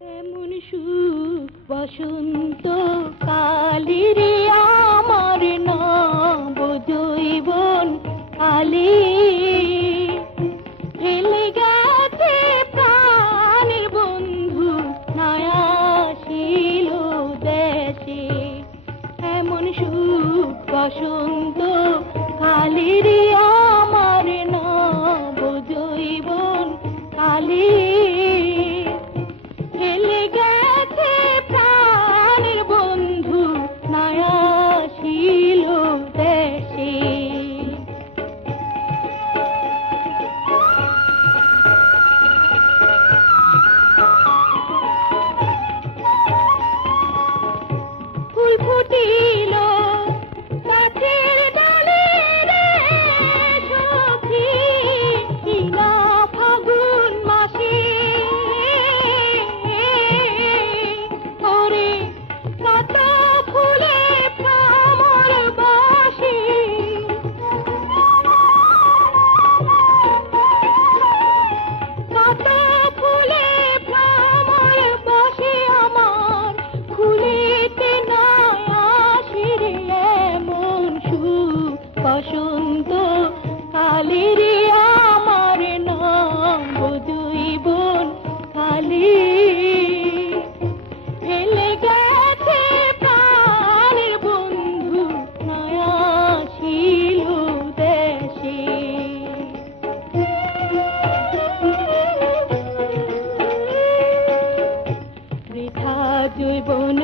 এমন সুখ বসন্ত কালের আমার নব জৈবন কালে ফেলে গেছে প্রাণের বন্ধু নায়াসিল দেশে। এমন সুখ বসন্ত কালের আমার নব জৈবন কালে ফেলে গেছে প্রাণের বন্ধু নায়াসিল দেশে। ফুল ফুটিল গাছের ডালে রে সখী ইলা ফাগুন মাসে। ওরে কত ফুলে ভ্রমর বাসে। কত ফুলে ভ্রমর বাসে আমার ফুলেতে নাই আসে রে। এমন সুখ বসন্ত কালের আমার নব জৈবন কালে ফেলে গেছে প্রাণের বন্ধু নায়াসিল দেশে। বৃথা জৈবন